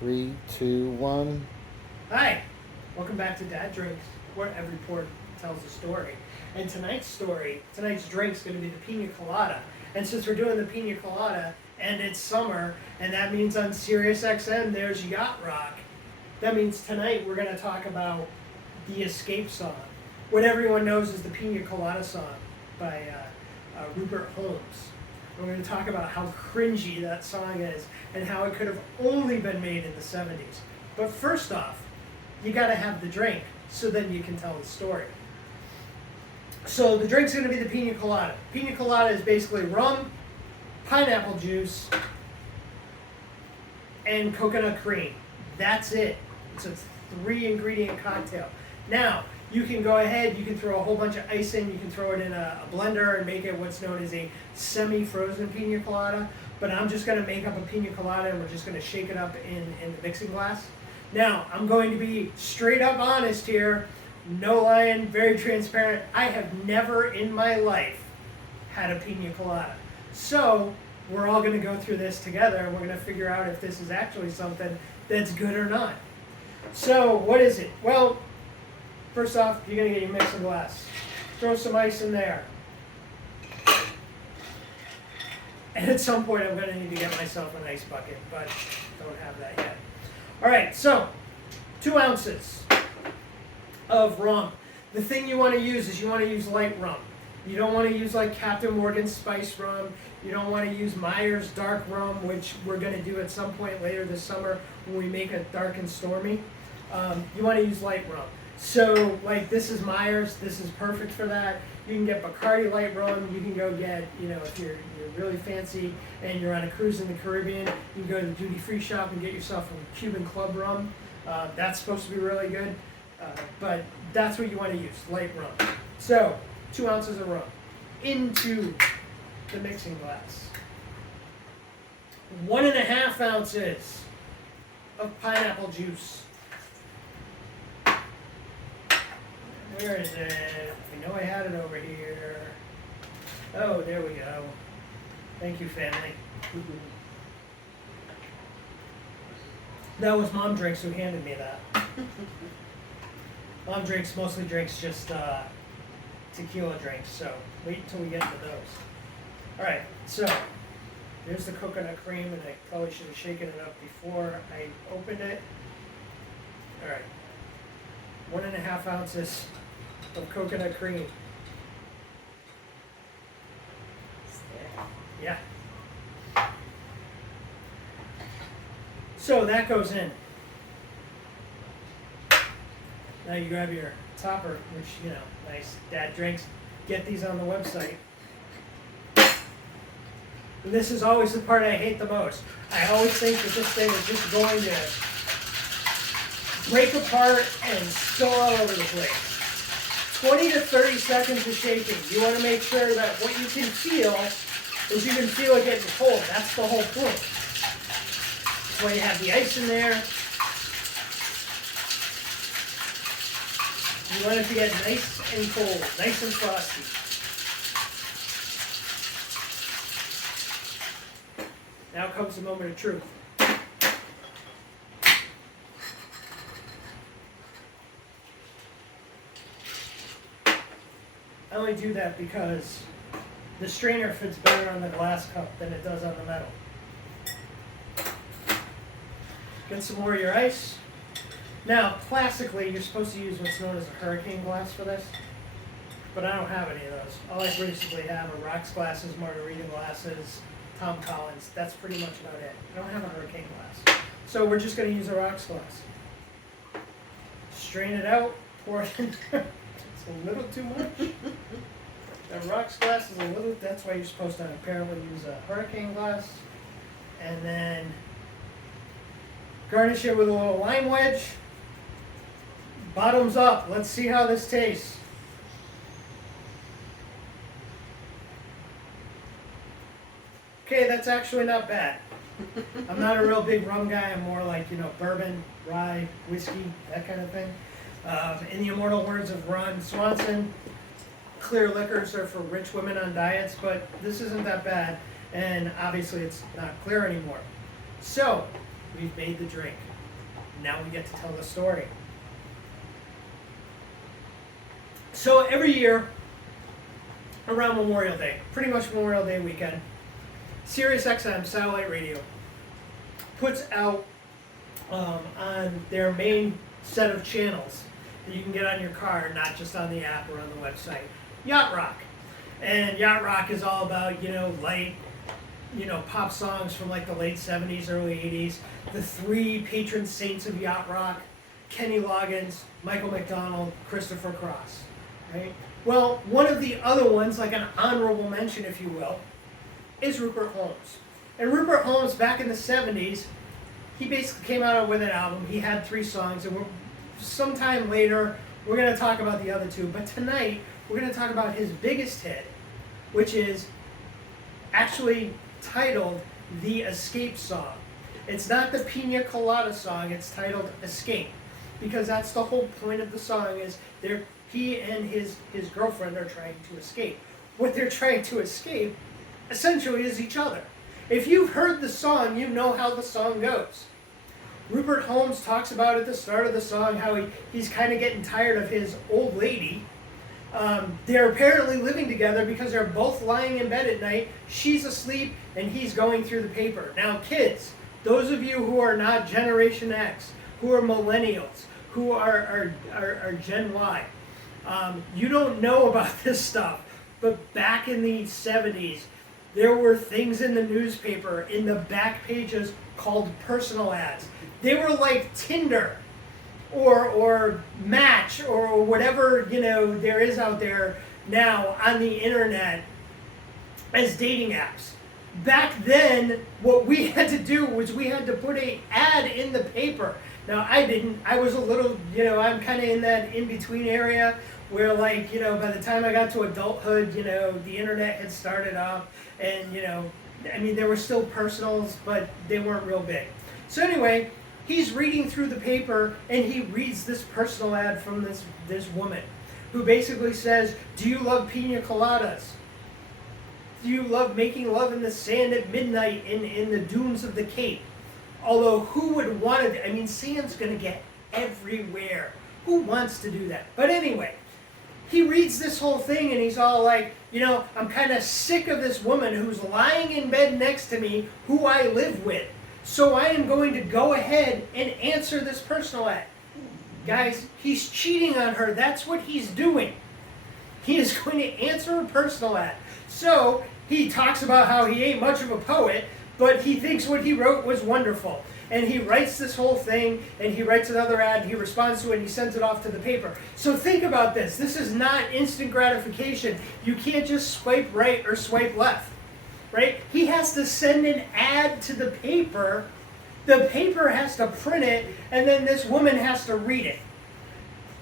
Three, two, one. Hi, welcome back to Dad Drinks, where every port tells a story. And tonight's drink is going to be the Pina Colada. And since we're doing the Pina Colada and it's summer, and that means on Sirius XM there's Yacht Rock, that means tonight we're going to talk about the Escape song, what everyone knows is the Piña Colada Song by Rupert Holmes. And we're going to talk about how cringy that song is and how it could have only been made in the 70s. But first off, you got to have the drink so then you can tell the story. So the drink's going to be the Piña Colada. Piña Colada is basically rum, pineapple juice, and coconut cream. That's it. It's a 3-ingredient cocktail. Now, you can go ahead, you can throw a whole bunch of ice in, you can throw it in a blender and make it what's known as a semi-frozen Piña Colada. But I'm just going to make up a Piña Colada and we're just going to shake it up in the mixing glass. Now, I'm going to be straight up honest here, no lying, very transparent. I have never in my life had a Piña Colada. So, we're all going to go through this together and we're going to figure out if this is actually something that's good or not. So, what is it? Well, first off, you're going to get your mixing glass. Throw some ice in there. And at some point, I'm going to need to get myself an ice bucket, but don't have that yet. All right, so 2 ounces of rum. The thing you want to use is you want to use light rum. You don't want to use like Captain Morgan's spice rum. You don't want to use Myers dark rum, which we're going to do at some point later this summer when we make it dark and stormy. You want to use light rum. So, like, this is Myers. This is perfect for that. You can get Bacardi light rum. You can go get, if you're really fancy and you're on a cruise in the Caribbean, you can go to the duty-free shop and get yourself a Cuban club rum. That's supposed to be really good. But that's what you want to use, light rum. So, 2 ounces of rum into the mixing glass. 1.5 ounces of pineapple juice. Where is it? I know I had it over here. Oh, there we go. Thank you, family. That was Mom Drinks who handed me that. Mom Drinks mostly drinks just tequila drinks, so wait until we get to those. Alright, so here's the coconut cream, and I probably should have shaken it up before I opened it. Alright, 1.5 ounces of coconut cream. Yeah. So that goes in. Now you grab your topper, which, nice Dad Drinks. Get these on the website. And this is always the part I hate the most. I always think that this thing is just going to break apart and spill all over the place. 20 to 30 seconds of shaking. You want to make sure that what you can feel is you can feel it getting cold. That's the whole point. That's why you have the ice in there. You want it to get nice and cold, nice and frosty. Now comes the moment of truth. I only do that because the strainer fits better on the glass cup than it does on the metal. Get some more of your ice. Now, classically, you're supposed to use what's known as a hurricane glass for this, but I don't have any of those. All I basically have are rocks glasses, margarita glasses, Tom Collins. That's pretty much about it. I don't have a hurricane glass. So we're just going to use a rocks glass. Strain it out, pour it in there. It's a little too much. That rocks glass is a little, that's why you're supposed to apparently use a hurricane glass. And then garnish it with a little lime wedge. Bottoms up. Let's see how this tastes. Okay, that's actually not bad. I'm not a real big rum guy. I'm more like, bourbon, rye, whiskey, that kind of thing. In the immortal words of Ron Swanson, clear liquors are for rich women on diets, but this isn't that bad, and obviously it's not clear anymore. So, we've made the drink. Now we get to tell the story. So every year, around Memorial Day, pretty much Memorial Day weekend, Sirius XM satellite radio puts out on their main set of channels that you can get on your car, not just on the app or on the website, Yacht Rock. And Yacht Rock is all about, light, pop songs from like the late 70s, early 80s. The three patron saints of Yacht Rock, Kenny Loggins, Michael McDonald, Christopher Cross, right? Well, one of the other ones, like an honorable mention, if you will, is Rupert Holmes. And Rupert Holmes, back in the 70s, he basically came out with an album. He had 3 songs, and sometime later, we're going to talk about the other 2. But tonight, we're going to talk about his biggest hit, which is actually titled The Escape Song. It's not the Piña Colada Song, it's titled Escape, because that's the whole point of the song, is he and his girlfriend are trying to escape. What they're trying to escape, essentially, is each other. If you've heard the song, you know how the song goes. Rupert Holmes talks about at the start of the song how he's kind of getting tired of his old lady. They're apparently living together because they're both lying in bed at night. She's asleep and he's going through the paper. Now, kids, those of you who are not Generation X, who are millennials, who are Gen Y, you don't know about this stuff. But back in the 70s, there were things in the newspaper, in the back pages, called personal ads. They were like Tinder or Match or whatever there is out there now on the internet as dating apps. Back then, what we had to do was we had to put an ad in the paper. Now, I didn't. I was a little, I'm kind of in that in-between area where, by the time I got to adulthood, the internet had started up and, there were still personals, but they weren't real big. So anyway, he's reading through the paper and he reads this personal ad from this woman who basically says, do you love Piña Coladas? Do you love making love in the sand at midnight in the dunes of the Cape? Although who would want to, sand's going to get everywhere. Who wants to do that? But anyway, he reads this whole thing and he's all like, I'm kind of sick of this woman who's lying in bed next to me who I live with. So I am going to go ahead and answer this personal ad. Guys, he's cheating on her. That's what he's doing. He is going to answer a personal ad. So he talks about how he ain't much of a poet, but he thinks what he wrote was wonderful. And he writes this whole thing, and he writes another ad, he responds to it, and he sends it off to the paper. So think about this. This is not instant gratification. You can't just swipe right or swipe left, right? He has to send an ad to the paper. The paper has to print it, and then this woman has to read it.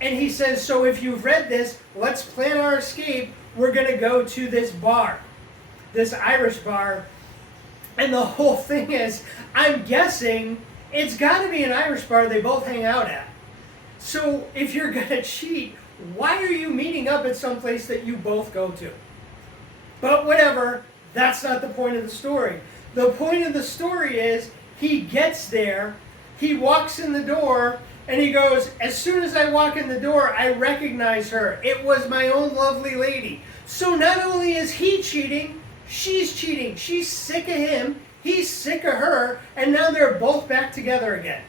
And he says, so if you've read this, let's plan our escape. We're going to go to this bar, this Irish bar. And the whole thing is, I'm guessing it's got to be an Irish bar they both hang out at. So if you're going to cheat, why are you meeting up at some place that you both go to? But whatever, that's not the point of the story. The point of the story is, he gets there, he walks in the door, and he goes, as soon as I walk in the door, I recognize her. It was my own lovely lady. So not only is he cheating, she's cheating. She's sick of him. He's sick of her. And now they're both back together again.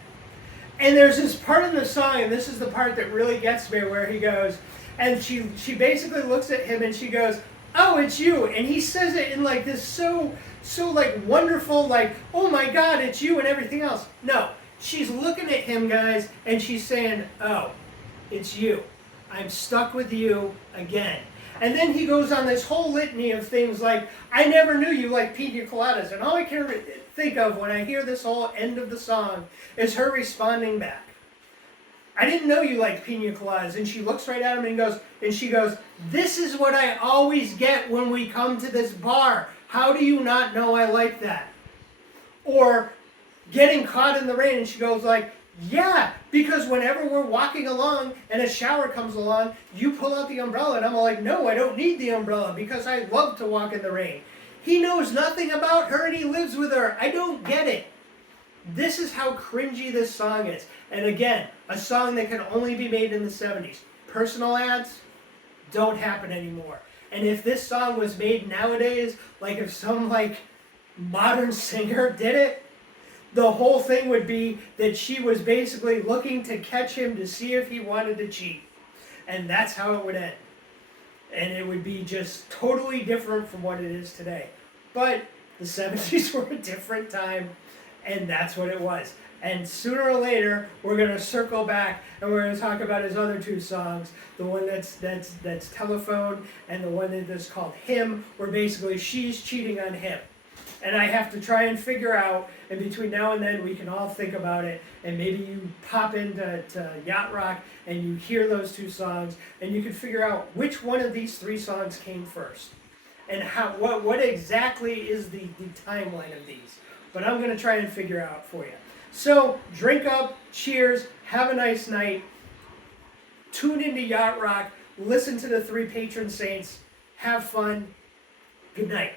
And there's this part in the song, and this is the part that really gets me, where he goes, and she basically looks at him and she goes, oh, it's you. And he says it in like this so like wonderful, like, oh my God, it's you and everything else. No, she's looking at him, guys, and she's saying, oh, it's you. I'm stuck with you again. And then he goes on this whole litany of things like, I never knew you liked Piña Coladas. And all I can think of when I hear this whole end of the song is her responding back. I didn't know you liked Piña Coladas. And she looks right at him and she goes, this is what I always get when we come to this bar. How do you not know I like that? Or getting caught in the rain, and she goes like, yeah, because whenever we're walking along and a shower comes along, you pull out the umbrella. And I'm like, no, I don't need the umbrella because I love to walk in the rain. He knows nothing about her and he lives with her. I don't get it. This is how cringy this song is. And again, a song that can only be made in the 70s. Personal ads don't happen anymore. And if this song was made nowadays, like if some like modern singer did it, the whole thing would be that she was basically looking to catch him to see if he wanted to cheat. And that's how it would end. And it would be just totally different from what it is today. But the 70s were a different time, and that's what it was. And sooner or later, we're going to circle back and we're going to talk about his other two songs. The one that's Telephone and the one that's called Him, where basically she's cheating on him. And I have to try and figure out, and between now and then we can all think about it, and maybe you pop into Yacht Rock and you hear those two songs, and you can figure out which one of these three songs came first. And what exactly is the timeline of these. But I'm going to try and figure out for you. So, drink up, cheers, have a nice night, tune into Yacht Rock, listen to the three patron saints, have fun, good night.